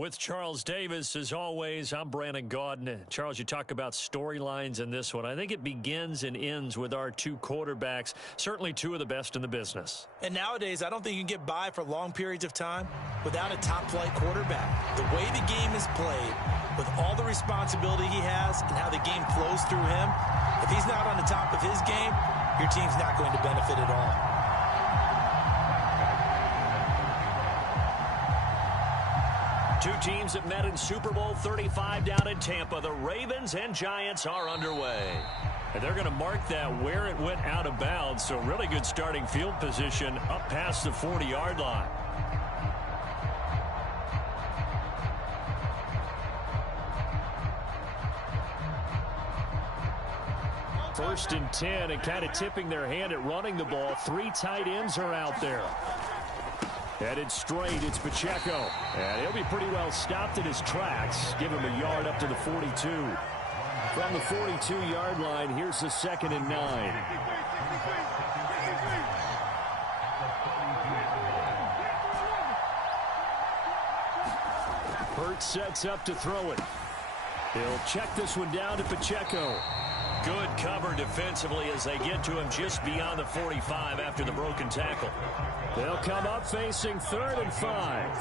With Charles Davis, as always, I'm Brandon Gaudin. Charles, you talk about storylines in this one. I think it begins and ends with our two quarterbacks, certainly two of the best in the business. And nowadays, I don't think you can get by for long periods of time without a top-flight quarterback. The way the game is played, with all the responsibility he has and how the game flows through him, if he's not on the top of his game, your team's not going to benefit at all. Two teams that met in Super Bowl 35 down in Tampa. The Ravens and Giants are underway. And they're going to mark that where it went out of bounds. So really good starting field position up past the 40-yard line. First and 10, and kind of tipping their hand at running the ball. Three tight ends are out there. Headed straight, it's Pacheco. And he'll be pretty well stopped in his tracks. Give him a yard up to the 42. From the 42-yard line, here's the 2nd and 9. Hurts sets up to throw it. He'll check this one down to Pacheco. Good cover defensively as they get to him just beyond the 45 after the broken tackle. They'll come up facing 3rd and 5.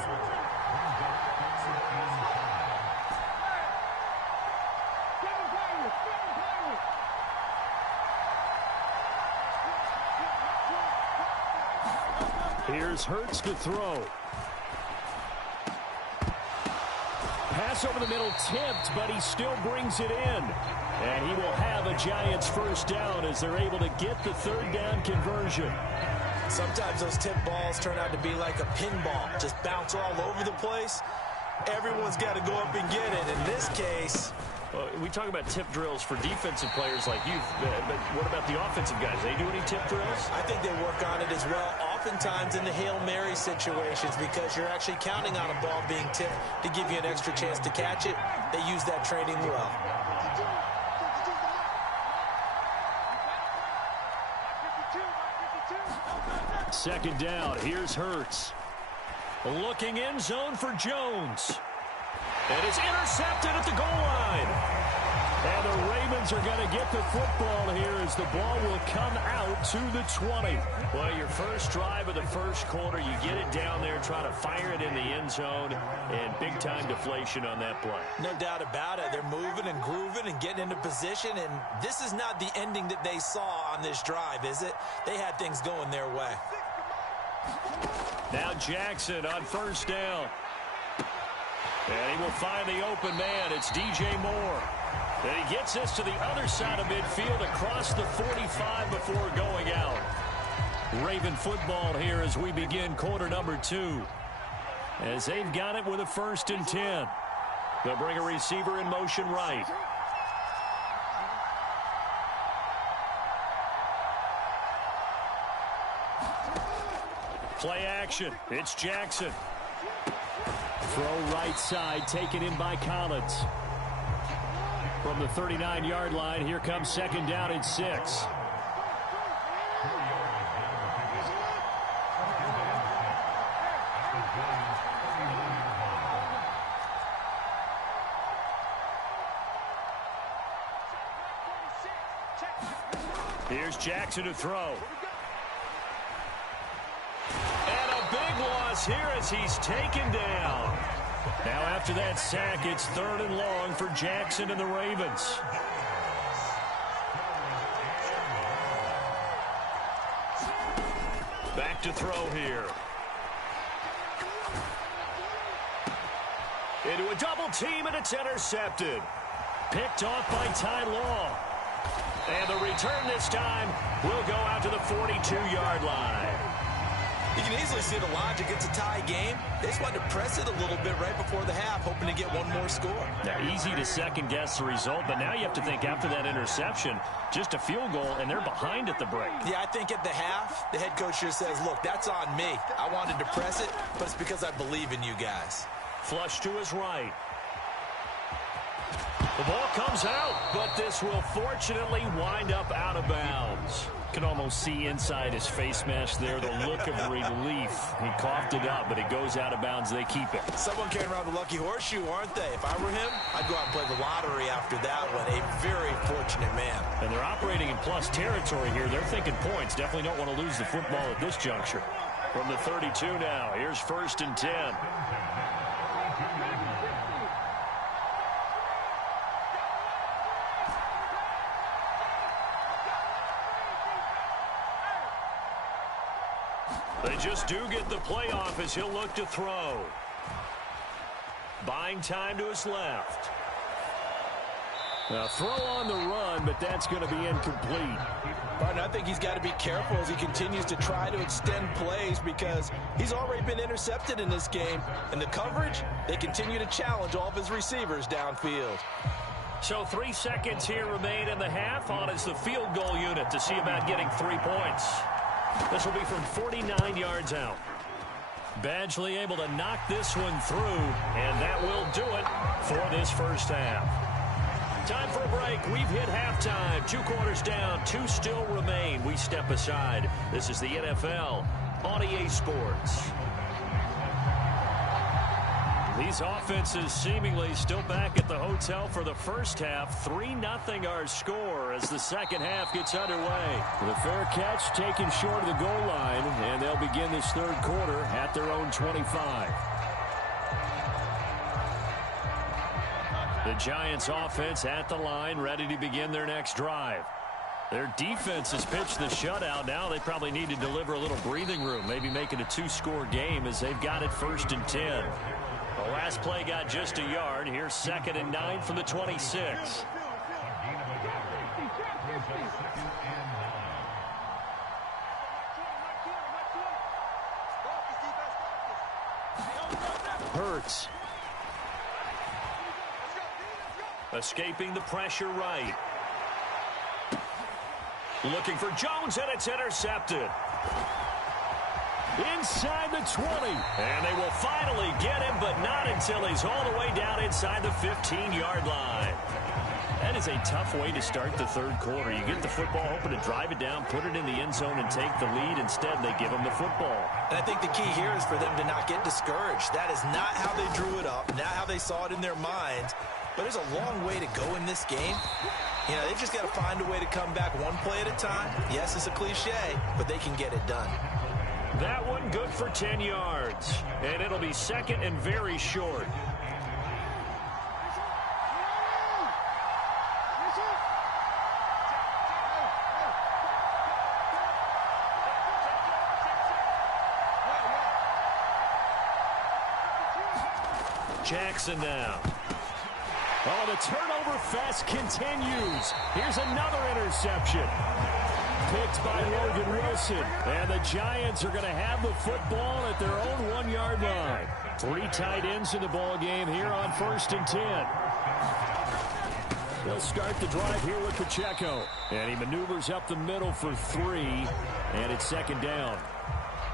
Here's Hurts to throw. Pass over the middle tipped, but he still brings it in. And he will have a Giants first down as they're able to get the 3rd down conversion. Sometimes those tip balls turn out to be like a pinball. Just bounce all over the place. Everyone's got to go up and get it. In this case... Well, we talk about tip drills for defensive players like you, but what about the offensive guys? They do any tip drills? I think they work on it as well, oftentimes in the Hail Mary situations, because you're actually counting on a ball being tipped to give you an extra chance to catch it. They use that training well. Second down, here's Hurts. Looking end zone for Jones. And it's intercepted at the goal line. And the Ravens are going to get the football here as the ball will come out to the 20. Well, your first drive of the first quarter, you get it down there, try to fire it in the end zone, and big-time deflation on that play. No doubt about it. They're moving and grooving and getting into position, and this is not the ending that they saw on this drive, is it? They had things going their way. Now Jackson on first down. And he will find the open man. It's DJ Moore. And he gets this to the other side of midfield across the 45 before going out. Raven football here as we begin quarter number 2. As they've got it with a 1st and 10. They'll bring a receiver in motion right. Play action. It's Jackson. Throw right side, taken in by Collins. From the 39-yard line, here comes 2nd down and 6. Here's Jackson to throw. And a big loss here as he's taken down. Now after that sack, it's 3rd and long for Jackson and the Ravens. Back to throw here. Into a double team, and it's intercepted. Picked off by Ty Law. And the return this time will go out to the 42-yard line. You can easily see the logic. It's a tie game. They just wanted to press it a little bit right before the half, hoping to get one more score. Now, easy to second-guess the result, but now you have to think after that interception, just a field goal, and they're behind at the break. Yeah, I think at the half, the head coach just says, look, that's on me. I wanted to press it, but it's because I believe in you guys. Flush to his right. The ball comes out, but this will fortunately wind up out of bounds. Can almost see inside his face mask there the look of relief. He coughed it up, but it goes out of bounds. They keep it. Someone carrying around the lucky horseshoe, aren't they? If I were him, I'd go out and play the lottery after that one. A very fortunate man. And they're operating in plus territory here. They're thinking points. Definitely don't want to lose the football at this juncture. From the 32 now, here's 1st and 10. They just do get the play off as he'll look to throw. Buying time to his left. Now throw on the run, but that's going to be incomplete. Martin, I think he's got to be careful as he continues to try to extend plays because he's already been intercepted in this game. And the coverage, they continue to challenge all of his receivers downfield. So 3 seconds here remain in the half. On is the field goal unit to see about getting 3 points. This will be from 49 yards out. Badgley able to knock this one through, and that will do it for this first half. Time for a break. We've hit halftime. 2 quarters down, 2 still remain. We step aside. This is the NFL on EA Sports. These offenses seemingly still back at the hotel for the first half. 3-0 our score as the second half gets underway. The fair catch taken short of the goal line, and they'll begin this third quarter at their own 25. The Giants offense at the line, ready to begin their next drive. Their defense has pitched the shutout. Now they probably need to deliver a little breathing room, maybe make it a 2-score game as they've got it 1st and 10. The last play got just a yard. Here's 2nd and 9 from the 26. Hurts. Escaping the pressure right. Looking for Jones, and it's intercepted. Inside the 20. And they will finally get him, but not until he's all the way down inside the 15-yard line. That is a tough way to start the third quarter. You get the football, hoping to drive it down, put it in the end zone, and take the lead. Instead, they give him the football. And I think the key here is for them to not get discouraged. That is not how they drew it up, not how they saw it in their minds. But there's a long way to go in this game. You know, they've just got to find a way to come back one play at a time. Yes, it's a cliche, but they can get it done. That one good for 10 yards. And it'll be 2nd and very short. Jackson now. Oh, the turnover fest continues. Here's another interception. Picked by Logan Wilson. And the Giants are going to have the football at their own 1-yard line. 3 tight ends in the ball game here on 1st and 10. They'll start the drive here with Pacheco. And he maneuvers up the middle for 3. And it's 2nd down.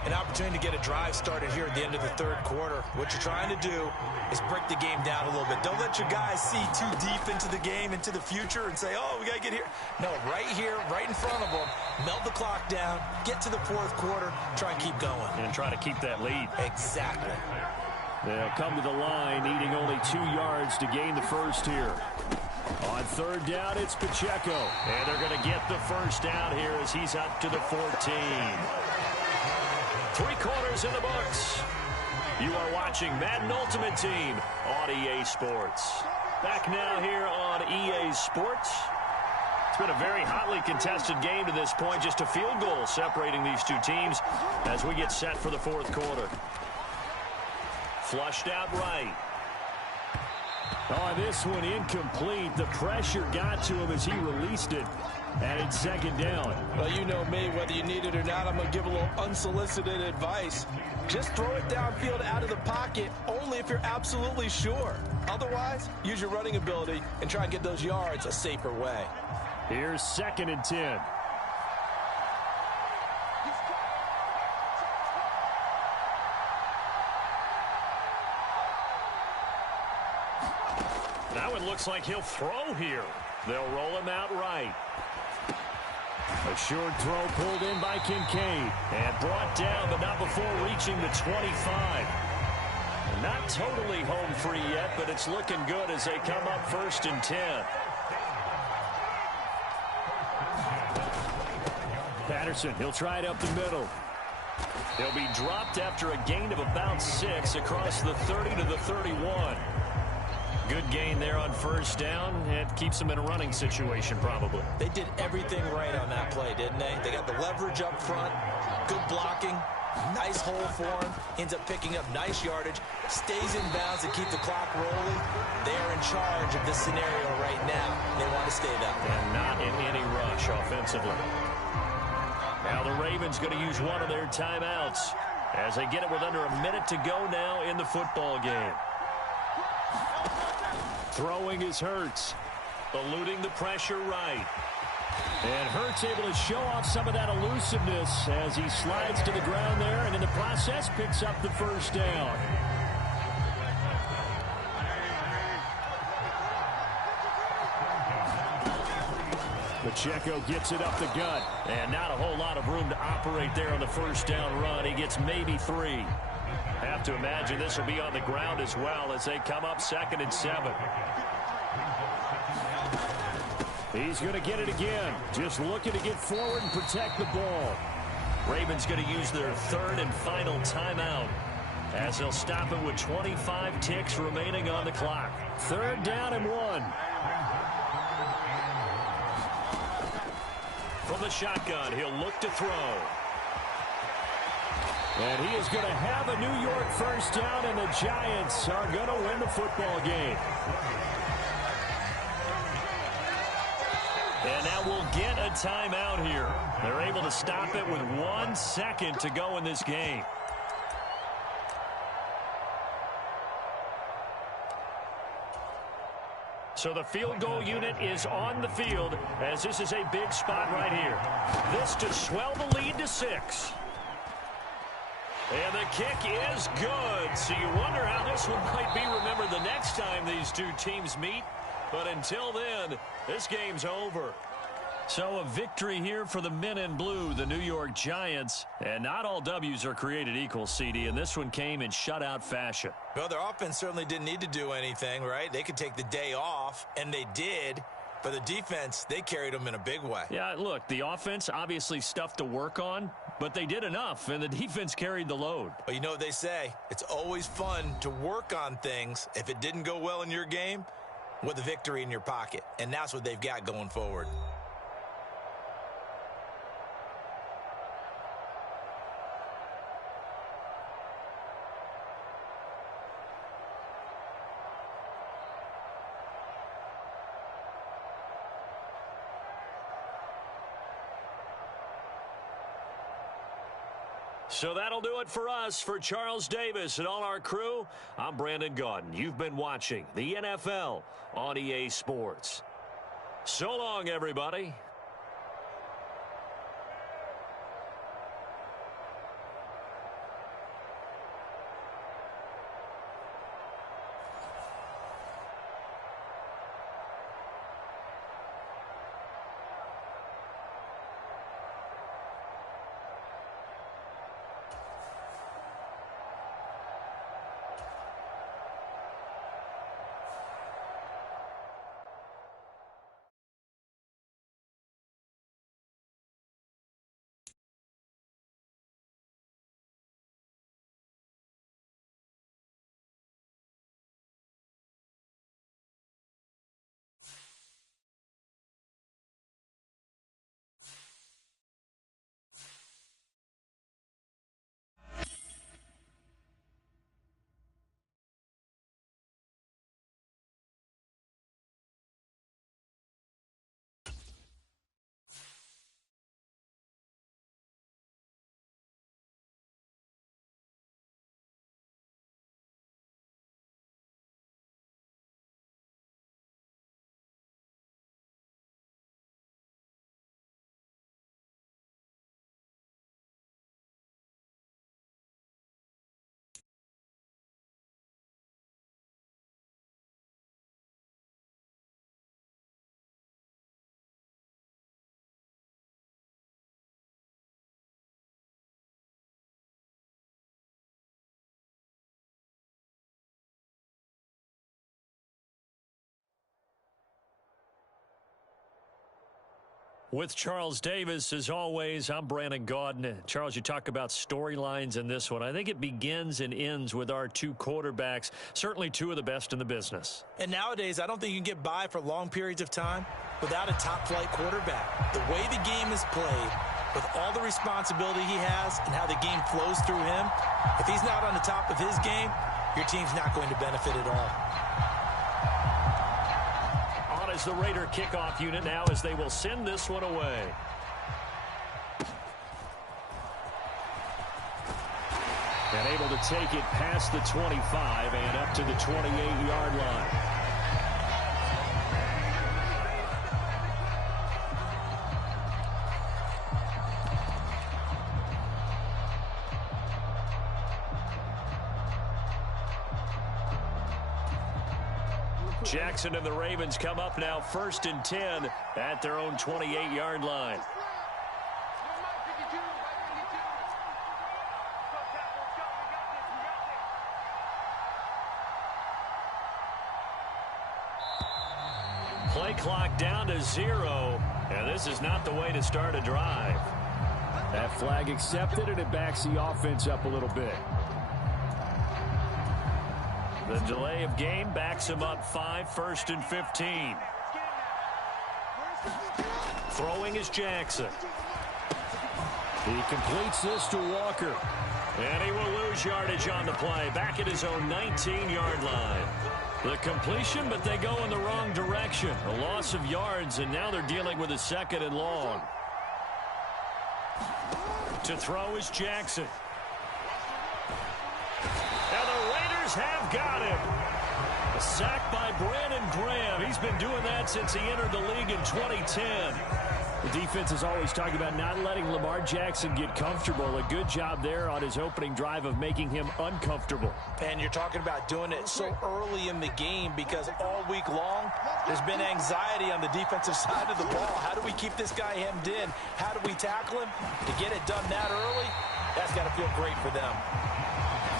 An opportunity to get a drive started here at the end of the third quarter. What you're trying to do is break the game down a little bit. Don't let your guys see too deep into the game, into the future, and say, oh, we got to get here. No, right here, right in front of them, melt the clock down, get to the fourth quarter, try and keep going. And try to keep that lead. Exactly. They'll come to the line, needing only 2 yards to gain the first here. On 3rd down, it's Pacheco. And they're going to get the first down here as he's up to the 14. 3 quarters in the books. You are watching Madden Ultimate Team on EA Sports. Back now here on EA Sports. It's been a very hotly contested game to this point. Just a field goal separating these two teams as we get set for the fourth quarter. Flushed out right. Oh, this one incomplete. The pressure got to him as he released it. And it's 2nd down. Well, you know me, whether you need it or not, I'm going to give a little unsolicited advice. Just throw it downfield out of the pocket only if you're absolutely sure. Otherwise, use your running ability and try and get those yards a safer way. Here's 2nd and 10. Now it looks like he'll throw here. They'll roll him out right. A short throw pulled in by Kincaid and brought down, but not before reaching the 25. Not totally home free yet, but it's looking good as they come up 1st and 10. Patterson, he'll try it up the middle. He'll be dropped after a gain of about 6 across the 30 to the 31. Good gain there on 1st down. It keeps them in a running situation probably. They did everything right on that play, didn't they? They got the leverage up front, good blocking, nice hole for him, ends up picking up nice yardage, stays in bounds to keep the clock rolling. They are in charge of this scenario right now. They want to stay that way. And not in any rush offensively. Now the Ravens going to use one of their timeouts as they get it with under a minute to go now in the football game. Throwing is Hurts, eluding the pressure right. And Hurts able to show off some of that elusiveness as he slides to the ground there and in the process picks up the 1st down. Pacheco gets it up the gut, and not a whole lot of room to operate there on the 1st down run. He gets maybe 3. Have to imagine this will be on the ground as well as they come up 2nd and 7. He's going to get it again, just looking to get forward and protect the ball. Ravens going to use their 3rd and final timeout as they'll stop it with 25 ticks remaining on the clock. 3rd down and 1. From the shotgun, he'll look to throw. And he is going to have a New York 1st down, and the Giants are going to win the football game. And now we'll get a timeout here. They're able to stop it with 1 second to go in this game. So the field goal unit is on the field as this is a big spot right here. This to swell the lead to 6. And the kick is good. So you wonder how this one might be remembered the next time these two teams meet. But until then, this game's over. So a victory here for the men in blue, the New York Giants. And not all W's are created equal, CD, and this one came in shutout fashion. Well, their offense certainly didn't need to do anything, right? They could take the day off, and they did. But the defense, they carried them in a big way. Yeah, look, the offense, obviously stuff to work on, but they did enough, and the defense carried the load. Well, you know what they say. It's always fun to work on things. If it didn't go well in your game, with a victory in your pocket. And that's what they've got going forward. So that'll do it for us. For Charles Davis and all our crew, I'm Brandon Gaudin. You've been watching the NFL on EA Sports. So long, everybody. With Charles Davis, as always, I'm Brandon Gaudin. Charles, you talk about storylines in this one. I think it begins and ends with our two quarterbacks, certainly two of the best in the business. And nowadays, I don't think you can get by for long periods of time without a top-flight quarterback. The way the game is played, with all the responsibility he has and how the game flows through him, if he's not on the top of his game, your team's not going to benefit at all. Is the Raider kickoff unit now as they will send this one away. And able to take it past the 25 and up to the 28-yard line. Jackson and the Ravens come up now 1st and 10 at their own 28-yard line. Play clock down to 0, and this is not the way to start a drive. That flag accepted, and it backs the offense up a little bit. The delay of game backs him up 5, 1st and 15. Throwing is Jackson. He completes this to Walker. And he will lose yardage on the play. Back at his own 19-yard line. The completion, but they go in the wrong direction. A loss of yards, and now they're dealing with a 2nd and long. To throw is Jackson. Have got him. A sack by Brandon Graham. He's been doing that since he entered the league in 2010. The defense is always talking about not letting Lamar Jackson get comfortable. A good job there on his opening drive of making him uncomfortable. And you're talking about doing it so early in the game because all week long there's been anxiety on the defensive side of the ball. How do we keep this guy hemmed in? How do we tackle him? To get it done that early, that's got to feel great for them.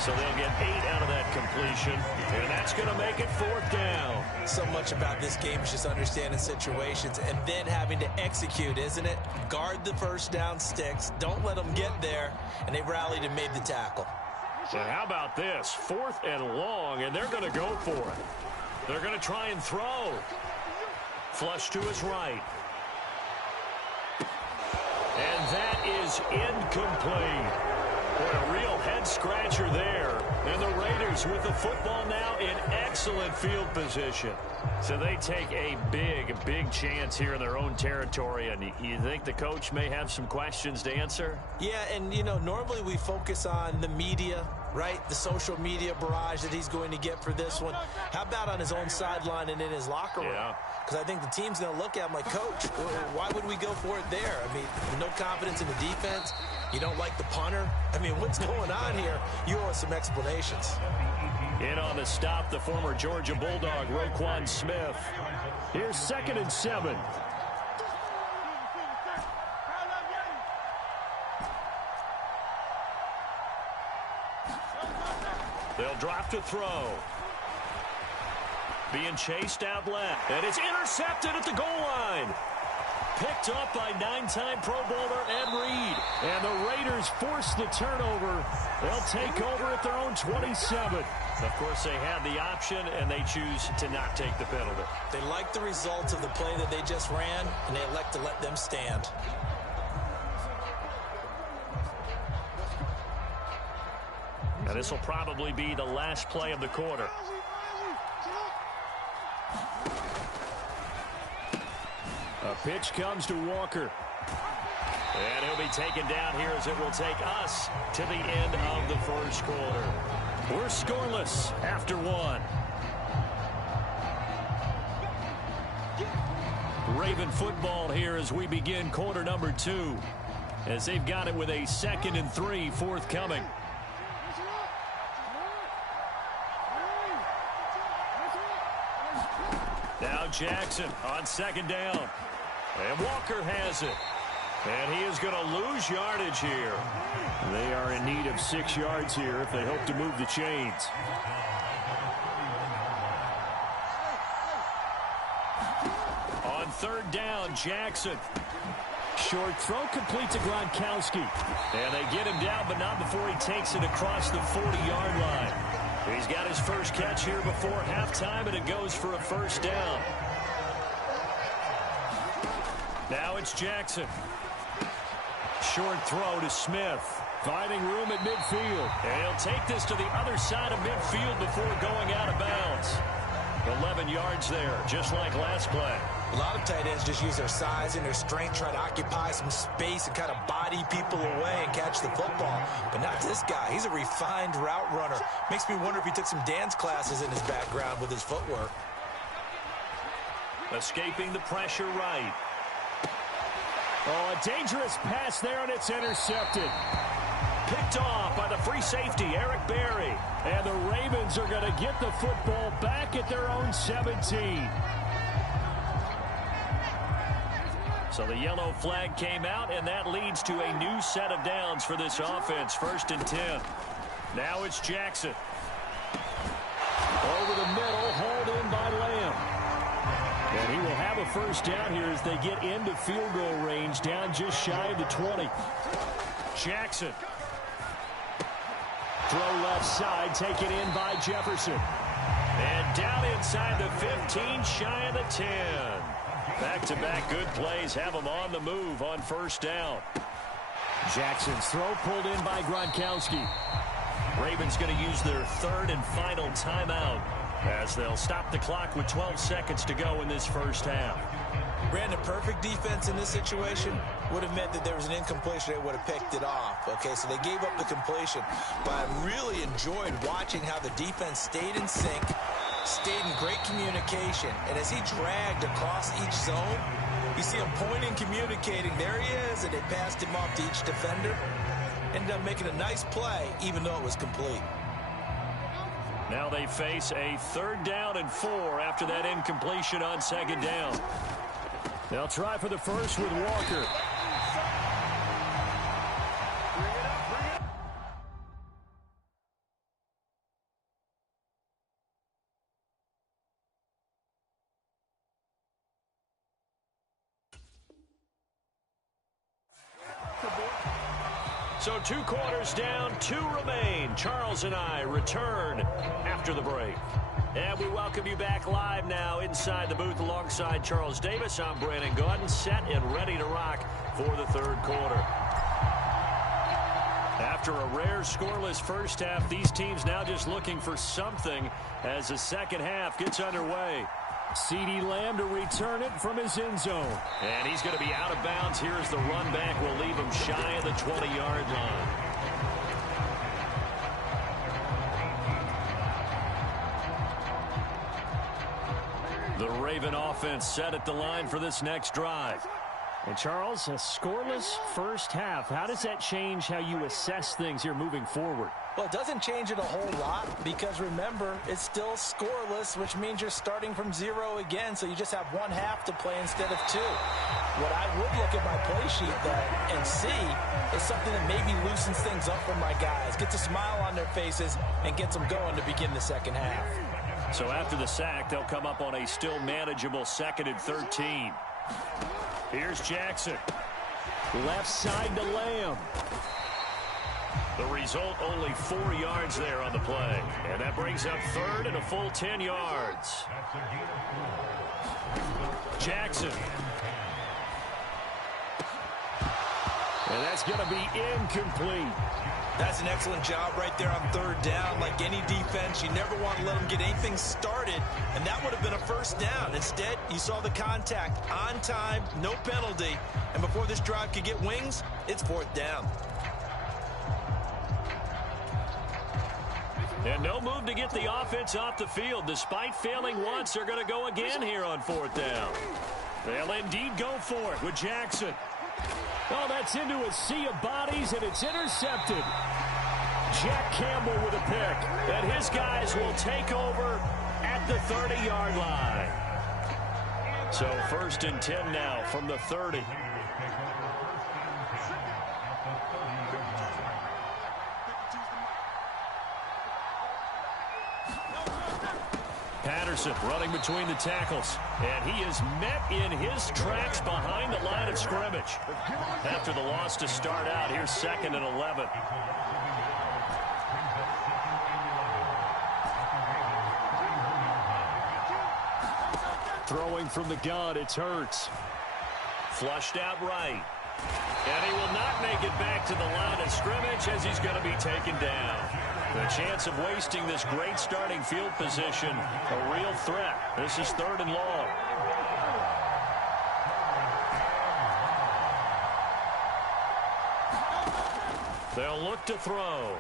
So they'll get 8 out of that completion, and that's going to make it 4th down. So much about this game is just understanding situations and then having to execute, isn't it? Guard the first down sticks. Don't let them get there, and they rallied and made the tackle. And how about this? 4th and long, and they're going to go for it. They're going to try and throw. Flush to his right. And that is incomplete. Boy, a real head-scratcher there. And the Raiders with the football now in excellent field position. So they take a big chance here in their own territory. And you think the coach may have some questions to answer? Yeah, and, you know, normally we focus on the media, right? The social media barrage that he's going to get for this one. How about on his own sideline and in his locker room? Yeah. Because I think the team's going to look at him like, Coach, why would we go for it there? I mean, no confidence in the defense. You don't like the punter? I mean, what's going on here? You owe us some explanations. In on the stop, the former Georgia Bulldog, Roquan Smith. Here's 2nd and 7. They'll drop to throw. Being chased out left. And it's intercepted at the goal line. Picked up by 9-time Pro Bowler Ed Reed. And the Raiders force the turnover. They'll take over at their own 27. Of course, they had the option, and they choose to not take the penalty. They like the results of the play that they just ran, and they elect to let them stand. Now, this will probably be the last play of the quarter. A pitch comes to Walker. And he'll be taken down here as it will take us to the end of the first quarter. We're scoreless after 1. Raven football here as we begin quarter number 2. As they've got it with a 2nd and 3 forthcoming. Now Jackson on 2nd down. And Walker has it. And he is going to lose yardage here. They are in need of 6 yards here if they hope to move the chains. On third down, Jackson. Short throw complete to Gronkowski. And they get him down, but not before he takes it across the 40-yard line. He's got his first catch here before halftime, and it goes for a first down. Now it's Jackson. Short throw to Smith. Finding room at midfield. And he'll take this to the other side of midfield before going out of bounds. 11 yards there, just like last play. A lot of tight ends just use their size and their strength, try to occupy some space and kind of body people away and catch the football. But not this guy. He's a refined route runner. Makes me wonder if he took some dance classes in his background with his footwork. Escaping the pressure right. Oh, a dangerous pass there, and it's intercepted. Picked off by the free safety, Eric Berry. And the Ravens are going to get the football back at their own 17. So the yellow flag came out, and that leads to a new set of downs for this offense. 1st and 10. Now it's Jackson. Over the middle, hauled in by Lamb. And he will have a first down here as they get into field goal range, down just shy of the 20. Jackson. Throw left side, taken in by Jefferson. And down inside the 15, shy of the 10. Back-to-back good plays have them on the move on first down. Jackson's throw pulled in by Gronkowski. Ravens going to use their third and final timeout as they'll stop the clock with 12 seconds to go in this first half. Brandon, perfect defense in this situation would have meant that there was an incompletion. They would have picked it off. Okay, so they gave up the completion. But I really enjoyed watching how the defense stayed in sync, stayed in great communication. And as he dragged across each zone, you see him pointing, communicating. There he is, and they passed him off to each defender. Ended up making a nice play, even though it was complete. Now they face a 3rd down and 4 after that incompletion on 2nd down. They'll try for the first with Walker. So 2 quarters down, 2 remain. Charles and I return after the break. And we welcome you back live now inside the booth alongside Charles Davis. I'm Brandon Gaudin, set and ready to rock for the 3rd quarter. After a rare scoreless first half, these teams now just looking for something as the second half gets underway. CeeDee Lamb to return it from his end zone. And he's going to be out of bounds. Here's the run back. Will leave him shy of the 20-yard line. The Raven offense set at the line for this next drive. And Charles, a scoreless first half. How does that change how you assess things here moving forward? Well, it doesn't change it a whole lot because, remember, it's still scoreless, which means you're starting from 0 again, so you just have 1 half to play instead of 2. What I would look at my play sheet, though, and see is something that maybe loosens things up for my guys, gets a smile on their faces, and gets them going to begin the second half. So after the sack, they'll come up on a still manageable 2nd and 13. Here's Jackson. Left side to Lamb. The result, only 4 yards there on the play. And that brings up 3rd and a full 10 yards. Jackson. And that's going to be incomplete. That's an excellent job right there on 3rd down. Like any defense, you never want to let them get anything started, and that would have been a first down. Instead, you saw the contact on time, no penalty, and before this drive could get wings, it's 4th down. And no move to get the offense off the field. Despite failing once, they're going to go again here on 4th down. They'll indeed go for it with Jackson. Oh, that's into a sea of bodies, and it's intercepted. Jack Campbell with a pick. And his guys will take over at the 30-yard line. So 1st and 10 now from the 30. Patterson running between the tackles. And he is met in his tracks behind the line of scrimmage. After the loss to start out, here's 2nd and 11. Throwing from the gun, it's Hurts. Flushed out right. And he will not make it back to the line of scrimmage as he's going to be taken down. The chance of wasting this great starting field position, a real threat. This is 3rd and long. They'll look to throw.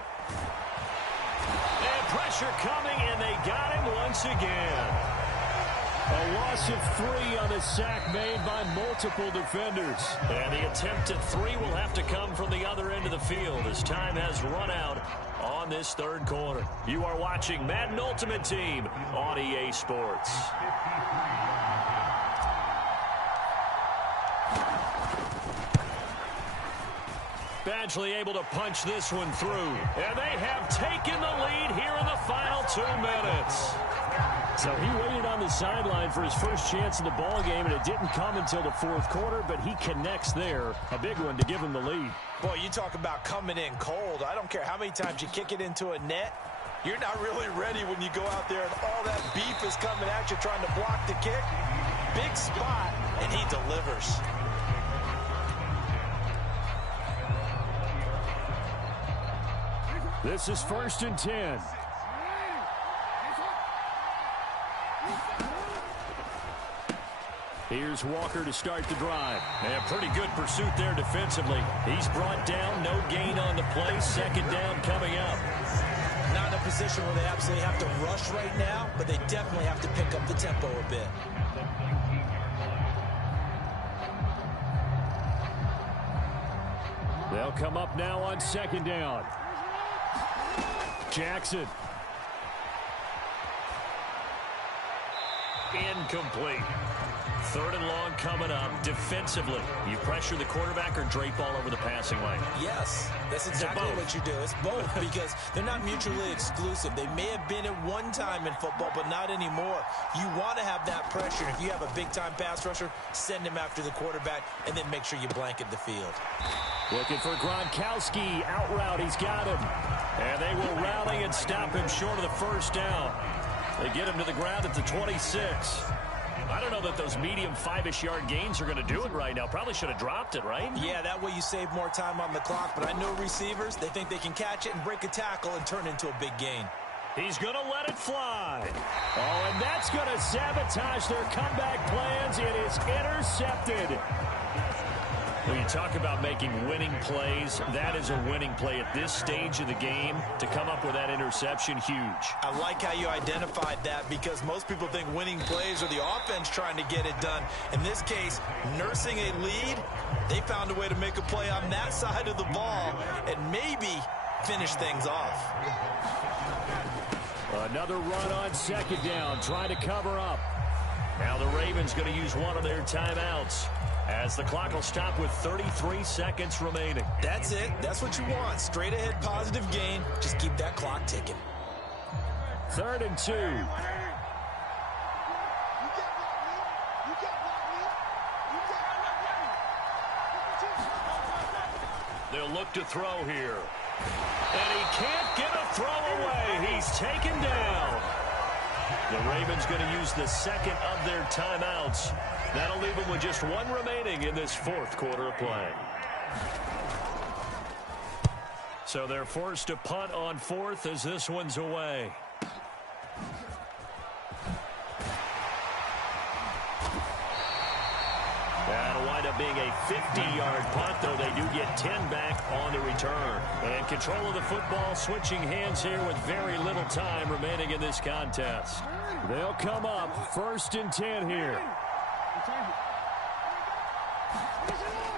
And pressure coming, and they got him once again. A loss of 3 on a sack made by multiple defenders. And the attempt at 3 will have to come from the other end of the field as time has run out on this 3rd quarter. You are watching Madden Ultimate Team on EA Sports. Badgley able to punch this one through. And they have taken the lead here in the final 2 minutes. So he waited on the sideline for his first chance in the ball game, and it didn't come until the 4th quarter, but he connects there. A big one to give him the lead. Boy, you talk about coming in cold. I don't care how many times you kick it into a net. You're not really ready when you go out there and all that beef is coming at you trying to block the kick. Big spot, and he delivers. This is 1st and 10. Here's Walker to start the drive. And pretty good pursuit there defensively. He's brought down, no gain on the play. 2nd down coming up. Not in a position where they absolutely have to rush right now, but they definitely have to pick up the tempo a bit. They'll come up now on 2nd down. Jackson. Incomplete. 3rd and long coming up. Defensively, you pressure the quarterback or drape all over the passing lane? Yes, that's exactly what you do. It's both because they're not mutually exclusive. They may have been at one time in football, but not anymore. You want to have that pressure. If you have a big-time pass rusher, send him after the quarterback, and then make sure you blanket the field. Looking for Gronkowski. Out route, he's got him. And they will rally and stop him short of the 1st down. They get him to the ground at the 26. I don't know that those medium 5-ish yard gains are going to do it right now. Probably should have dropped it, right? Yeah, that way you save more time on the clock. But I know receivers, they think they can catch it and break a tackle and turn into a big gain. He's going to let it fly. Oh, and that's going to sabotage their comeback plans. It is intercepted. When you talk about making winning plays, that is a winning play at this stage of the game. To come up with that interception, huge. I like how you identified that because most people think winning plays are the offense trying to get it done. In this case, nursing a lead, they found a way to make a play on that side of the ball and maybe finish things off. Another run on 2nd down, trying to cover up. Now the Ravens going to use one of their timeouts, as the clock will stop with 33 seconds remaining. That's it. That's what you want. Straight ahead, positive gain. Just keep that clock ticking. 3rd and 2. They'll look to throw here. And he can't get a throw away. He's taken down. The Ravens going to use the 2nd of their timeouts. That'll leave them with just 1 remaining in this 4th quarter of play. So they're forced to punt on 4th as this one's away. That'll wind up being a 50-yard punt, though they do get 10 back on the return. And control of the football switching hands here with very little time remaining in this contest. They'll come up 1st and 10 here.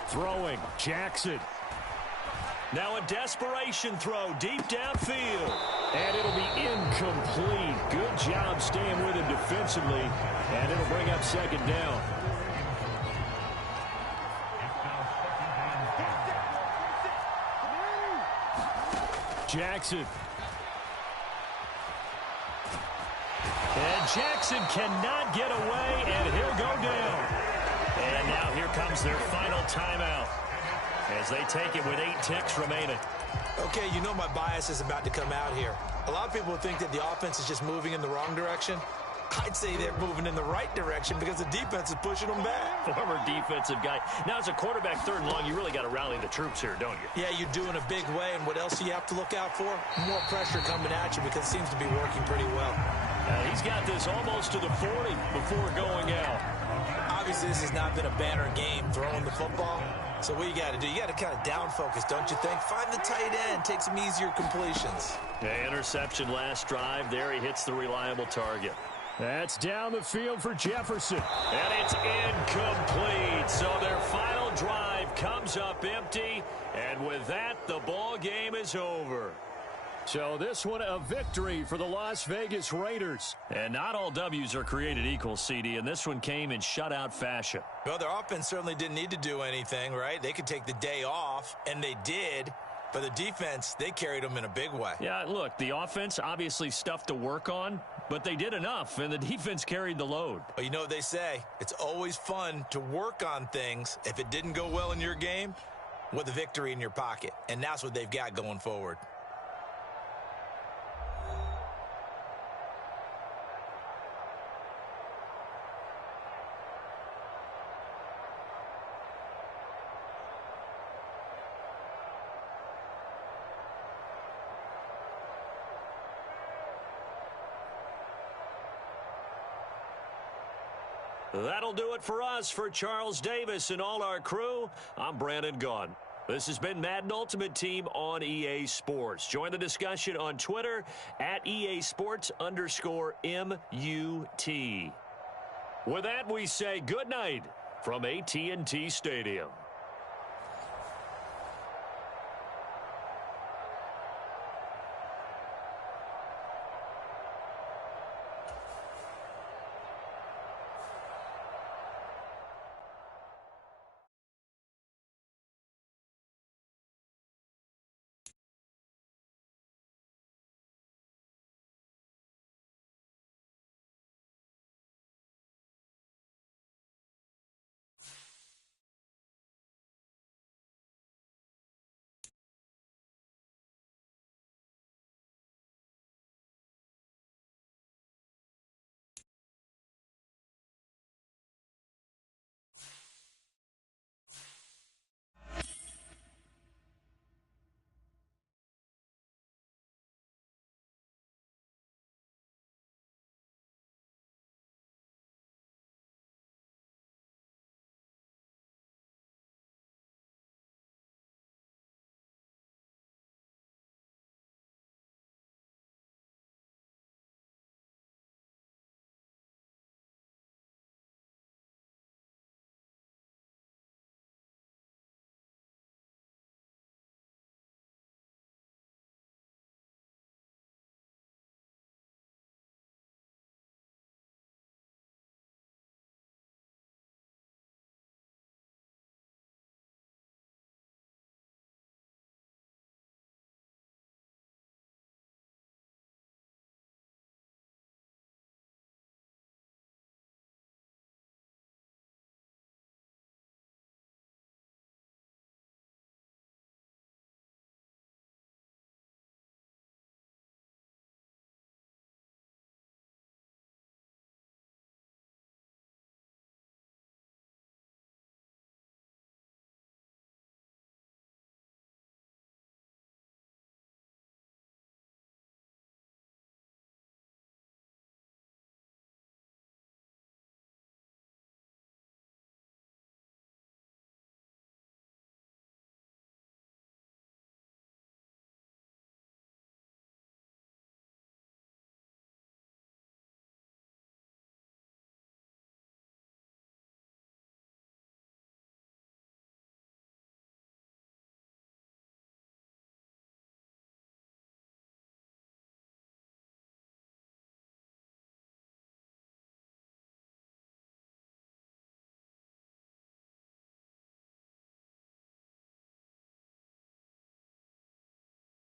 Throwing, Jackson. Now a desperation throw deep downfield. And it'll be incomplete. Good job staying with him defensively. And it'll bring up 2nd down. Jackson. And Jackson cannot get away, and he'll go down. And now here comes their final timeout as they take it with 8 ticks remaining. Okay, you know my bias is about to come out here. A lot of people think that the offense is just moving in the wrong direction. I'd say they're moving in the right direction because the defense is pushing them back. Former defensive guy. Now, as a quarterback, 3rd and long, you really got to rally the troops here, don't you? Yeah, you do in a big way. And what else do you have to look out for? More pressure coming at you because it seems to be working pretty well. He's got this almost to the 40 before going out. Obviously, this has not been a banner game throwing the football. So what you got to do, you got to kind of down focus, don't you think? Find the tight end, take some easier completions. The interception last drive. There he hits the reliable target. That's down the field for Jefferson. And it's incomplete. So their final drive comes up empty. And with that, the ball game is over. So this one a victory for the Las Vegas Raiders. And not all W's are created equal, CD, and this one came in shutout fashion. Well, their offense certainly didn't need to do anything, right? They could take the day off, and they did. But the defense, they carried them in a big way. Yeah, look, the offense, obviously stuff to work on, but they did enough, and the defense carried the load. But you know what they say? It's always fun to work on things. If it didn't go well in your game, with a victory in your pocket. And that's what they've got going forward. That'll do it for us. For Charles Davis and all our crew, I'm Brandon Gaudin. This has been Madden Ultimate Team on EA Sports. Join the discussion on Twitter at EA Sports_MUT. With that, we say good night from AT&T Stadium.